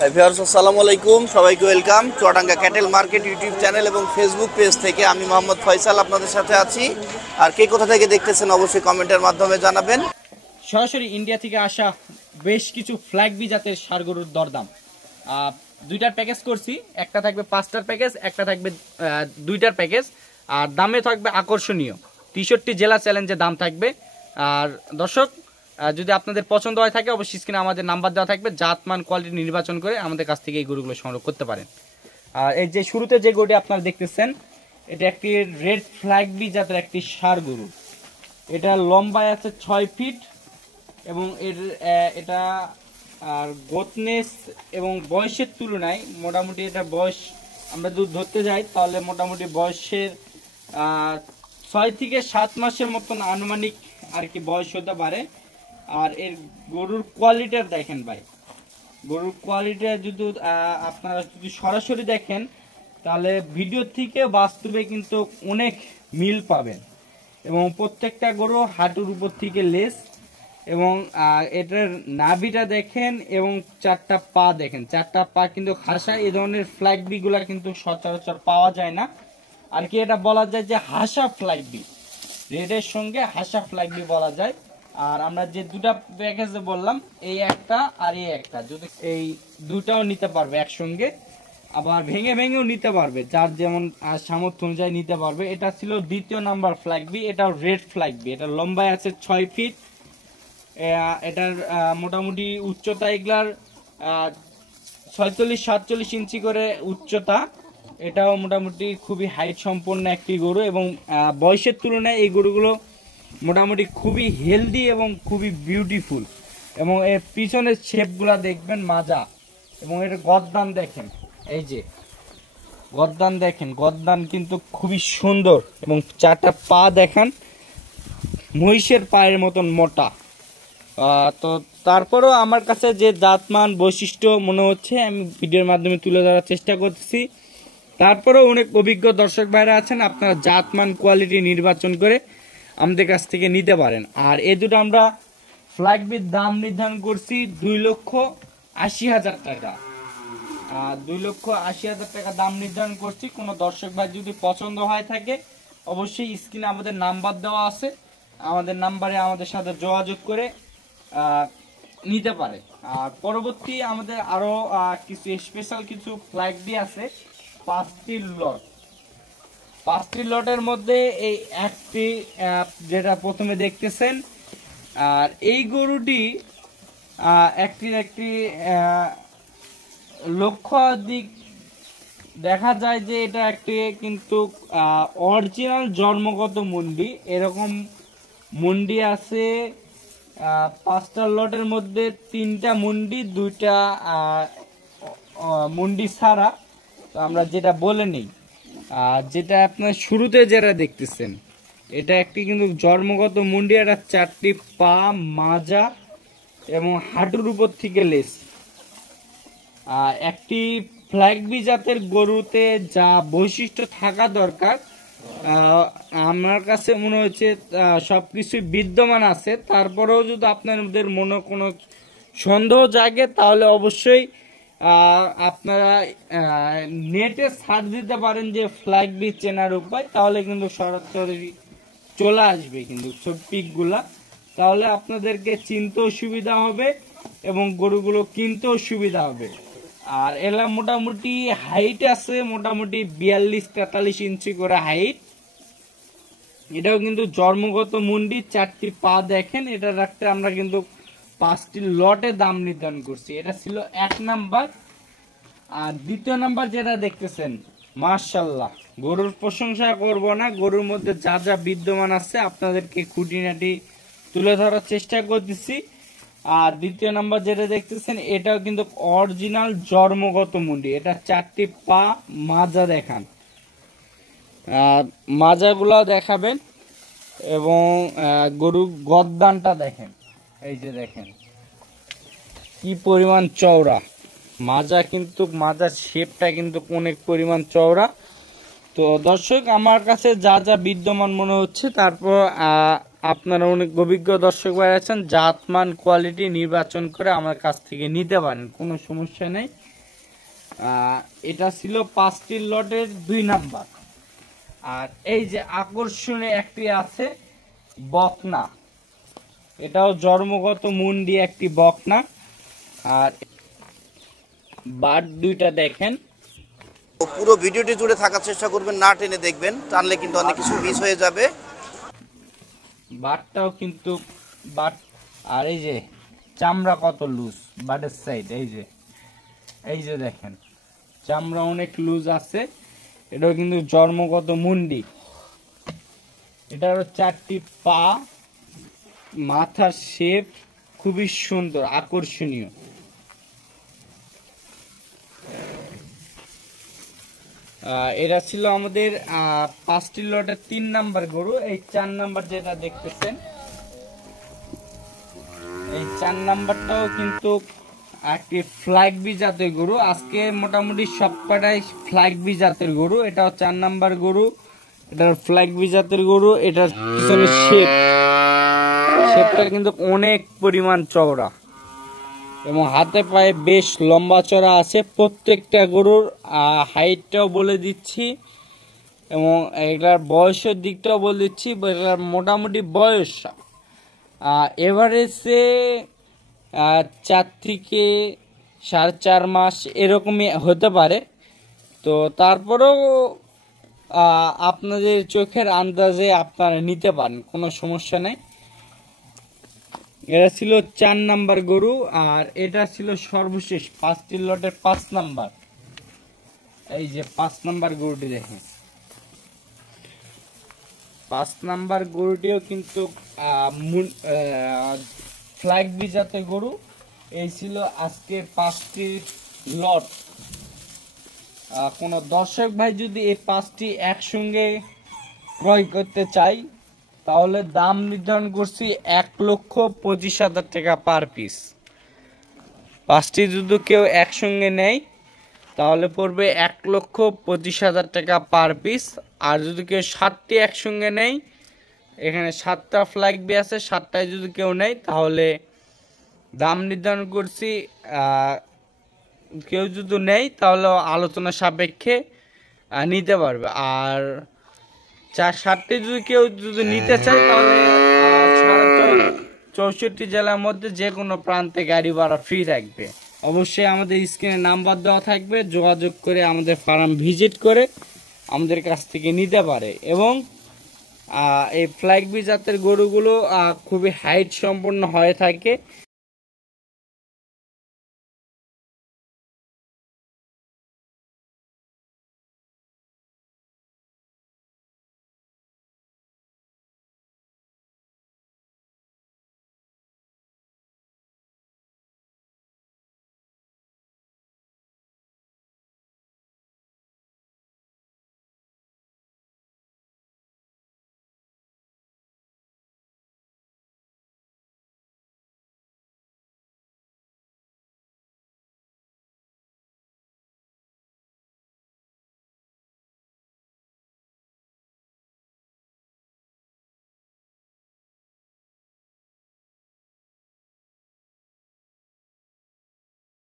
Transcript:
Viewers আসসালামু আলাইকুম, সবাইকে welcome. Chuadanga cattle market YouTube channel এবং ফেসবুক পেজ থেকে আমি মোহাম্মদ ফয়সাল আপনাদের সাথে আছি। আর কে কোথা থেকে দেখতেছেন অবশ্যই কমেন্টের মাধ্যমে জানাবেন। সরাসরি ইন্ডিয়া থেকে আসা বেশ কিছু ফ্ল্যাগবি জাতের ষাঁড় গরুর দরদাম, দুইটার প্যাকেজ করছি। একটা থাকবে 5টার প্যাকেজ, একটা থাকবে 2টার প্যাকেজ। আর দামে থাকবে আকর্ষণীয় 63 জেলা চ্যালেঞ্জে দাম থাকবে। আর দর্শক, যদি আপনাদের পছন্দ হয় থাকে অবশ্যই স্ক্রিনে আমাদের নাম্বার দেওয়া থাকবে, জাতমান কোয়ালিটি নির্বাচন করে আমাদের কাছ থেকে এই গরুগুলো সংগ্রহ করতে পারেন। আর এই যে শুরুতে যে গরুটি আপনারা দেখতেছেন, এটা একটি রেড ফ্ল্যাগবি জাতের একটি ষাঁড় গরু। এটা লম্বায় আছে 6 ফিট এবং এটা আর গোতনেস এবং বয়সের তুলনায় মোটামুটি এটা বয়স আমরা যদি ধরতে যাই তাহলে মোটামুটি বয়সের 6 থেকে 7 মাসের মতন আনুমানিক আর কি বয়স হতে পারে। আর এর গরুর কোয়ালিটি দেখেন ভাই, গরুর কোয়ালিটি যদি আপনারা যদি সরাসরি দেখেন তাহলে ভিডিও থেকে বাস্তবে কিন্তু অনেক মিল পাবেন। এবং প্রত্যেকটা গরু হাঁটুর উপর থেকে লেস এবং এটার নাভিটা দেখেন এবং 4টা পা দেখেন, 4টা পা কিন্তু হাসা। এই ধরনের ফ্ল্যাগবিগুলা কিন্তু সচরাচর পাওয়া যায় না। আর কি এটা বলা যায় যে হাসা ফ্ল্যাগবি, রেডের সঙ্গে হাসা ফ্ল্যাগবি বলা যায়। আর আমরা যে দুটা প্যাকেজে বললাম, এই একটা আর এই একটা, যদি এই দুটাও নিতে পারবে একসঙ্গে, আবার ভেঙে ভেঙেও নিতে পারবে, যার যেমন সামর্থ্য অনুযায়ী নিতে পারবে। এটা ছিল 2য় নাম্বার ফ্ল্যাগবি, এটাও রেড ফ্ল্যাগবি। এটা লম্বায় আছে 6 ফিট। এটার মোটামুটি উচ্চতা এগুলার 46-47 ইঞ্চি করে উচ্চতা। এটাও মোটামুটি খুবই হাইট সম্পন্ন একটি গরু এবং বয়সের তুলনায় এই গরুগুলো মোটামুটি খুবই হেলদি এবং খুবই বিউটিফুল। এবং এর পিছনের শেপগুলা দেখবেন মাজা, এবং এর গদ্দান দেখেন, এই যে গদ্দান দেখেন, গদ্দান কিন্তু খুবই সুন্দর। এবং 4টা পা দেখান, মহিষের পায়ের মতন মোটা। তো তারপরেও আমার কাছে যে জাতমান বৈশিষ্ট্য মনে হচ্ছে আমি ভিডিওর মাধ্যমে তুলে ধরার চেষ্টা করতেছি। তারপরেও অনেক অভিজ্ঞ দর্শক ভাইরা আছেন, আপনারা জাতমান কোয়ালিটি নির্বাচন করে আমাদের কাছ থেকে নিতে পারেন। আর এই দুটো আমরা ফ্ল্যাগবির দাম নির্ধারণ করছি 2,80,000 টাকা। 2,80,000 টাকা দাম নির্ধারণ করছি। কোনো দর্শক ভাই যদি পছন্দ হয় থাকে অবশ্যই স্ক্রিনে আমাদের নাম্বার দেওয়া আছে, আমাদের নাম্বারে আমাদের সাথে যোগাযোগ করে নিতে পারে। আর পরবর্তী আমাদের আরো কিছু স্পেশাল কিছু ফ্ল্যাগবি আছে, 5টি লট। 5টি লটের মধ্যে এই একটি যেটা প্রথমে দেখতেছেন, আর এই গরুটি একটি লক্ষ্য দিক দেখা যায় যে এটা একটি কিন্তু অরিজিনাল জন্মগত মুন্ডি। এরকম মুন্ডি আছে 5টা লটের মধ্যে 3টা মুন্ডি, 2টা মুন্ডি ছাড়া। তো আমরা যেটা বলে নিই, যেটা আপনার শুরুতে যেটা দেখতেছেন, এটা একটি কিন্তু জন্মগত মুন্ডি। এটা 4টি পা, মাজা এবং হাঁটুর উপর থেকে লেস। একটি ফ্ল্যাগবি জাতের গরুতে যা বৈশিষ্ট্য থাকা দরকার আমার কাছে মনে হচ্ছে সবকিছুই বিদ্যমান আছে। তারপরেও যদি আপনাদের মনে কোনো সন্দেহ জাগে তাহলে অবশ্যই আপনারা নেটে সার্চ দিতে পারেন যে ফ্ল্যাগবি চেনার উপায়, তাহলে কিন্তু সরাসরি চলে আসবে কিন্তু সব পিকগুলা। তাহলে আপনাদেরকে চিনতেও সুবিধা হবে এবং গরুগুলো কিনতেও সুবিধা হবে। আর এলা মোটামুটি হাইট আছে মোটামুটি 42-43 ইঞ্চি করে হাইট। এটাও কিন্তু জন্মগত মুন্ডি, 4টি পা দেখেন। এটা রাখতে আমরা কিন্তু 5টি লটে দাম নির্ধারণ করছি। এটা ছিল 1 নাম্বার। আর 2য় নাম্বার যেটা দেখতেছেন, মাশাআল্লাহ, গরুর প্রশংসা করব না, গরুর মধ্যে যা যা বিদ্যমান আছে আপনাদেরকে খুঁটিনাটি তুলে ধরার চেষ্টা করতেছি। আর 2য় নাম্বার যেটা দেখতেছেন, এটাও কিন্তু অরিজিনাল জন্মগত মুন্ডি। এটা 4টি পা, মাজা দেখান, মাজাগুলো দেখাবেন এবং গরুর গদ্দানটা দেখেন, এই যে দেখেন কি পরিমাণ চওড়া মাজা, কিন্তু মাজার শেপটা কিন্তু অনেক পরিমাণ চওড়া। তো দর্শক, আমার কাছে যা যা বিদ্যমান মনে হচ্ছে তারপর আপনারা অনেক অভিজ্ঞ দর্শক ভাই আছেন, জাতমান কোয়ালিটি নির্বাচন করে আমার কাছ থেকে নিতে পারেন, কোনো সমস্যা নেই। এটা ছিল 5টি লটের 2 নাম্বার। আর এই যে আকর্ষণীয় একটি আছে বকনা, এটাও জন্মগত মুন্ডি একটি বকনা। আর বাট দুইটা দেখেন। পুরো ভিডিওটি জুড়ে থাকার চেষ্টা করবেন, না টেনে দেখবেন, টানলে কিন্তু অনেক কিছু মিস হয়ে যাবে। বাটটাও কিন্তু বাট, আর এই যে চামড়া কত লুজ বাটের সাইড, এই যে দেখেন চামড়া অনেক লুজ আছে। এটাও কিন্তু জন্মগত মুন্ডি। এটারও 4টি পা, মাথার শেপ খুবই সুন্দর আকর্ষণীয়। এটা ছিল আমাদের 5টি লটের 3 নাম্বার গরু। এই 4 নাম্বার যেটা দেখতেছেন, এই 4 নাম্বারটাও কিন্তু একটি ফ্ল্যাগ বি জাতের গরু। আজকে মোটামুটি সবকটাই ফ্ল্যাগ বি জাতের গরু। এটাও 4 নাম্বার গরু, এটার ফ্ল্যাগ বি জাতের গরু। এটার পিছনে শেপটা কিন্তু অনেক পরিমাণ চওড়া এবং হাতে পায়ে বেশ লম্বা চড়া আছে। প্রত্যেকটা গরুর হাইটটাও বলে দিচ্ছি এবং এটার বয়সের দিকটাও বলে দিচ্ছি। এটার মোটামুটি বয়স এভারেজে 4 থেকে 4.5 মাস এরকমই হতে পারে। তো তারপরেও আপনাদের চোখের আন্দাজে আপনারা নিতে পারেন, কোনো সমস্যা নেই। এটা ছিল 4 নাম্বার গরু। আর এটা ছিল সর্বশেষ 5টি লটের 5 নাম্বার। এই যে 5 নাম্বার গরুটি দেখেন, 5 নাম্বার গরুটিও কিন্তু ফ্ল্যাগ বি জাতের গরু। এই ছিল আজকে 5টি লট। কোনো দর্শক ভাই যদি এই 5টি একসঙ্গে ক্রয় করতে চাই তাহলে দাম নির্ধারণ করছি 1,25,000 টাকা পার পিস। 5টি যদি কেউ একসঙ্গে নেয় তাহলে পড়বে 1,25,000 টাকা পার পিস। আর যদি কেউ 7টি একসঙ্গে নেয়, এখানে 7টা ফ্ল্যাগ বি আছে, 7টায় যদি কেউ নেয় তাহলে দাম নির্ধারণ করছি, কেউ যদি নেয় তাহলে আলোচনা সাপেক্ষে নিতে পারবে। আর 7টি যদি কেউ নিতে চায় তাহলে 64 জেলার মধ্যে যে কোনো প্রান্তে গাড়ি ভাড়া ফ্রি থাকবে। অবশ্যই আমাদের স্ক্রিনে নাম্বার দেওয়া থাকবে, যোগাযোগ করে আমাদের ফার্ম ভিজিট করে আমাদের কাছ থেকে নিতে পারে। এবং এই ফ্ল্যাগ বি জাতের গরুগুলো খুবই হাইট সম্পন্ন হয়ে থাকে।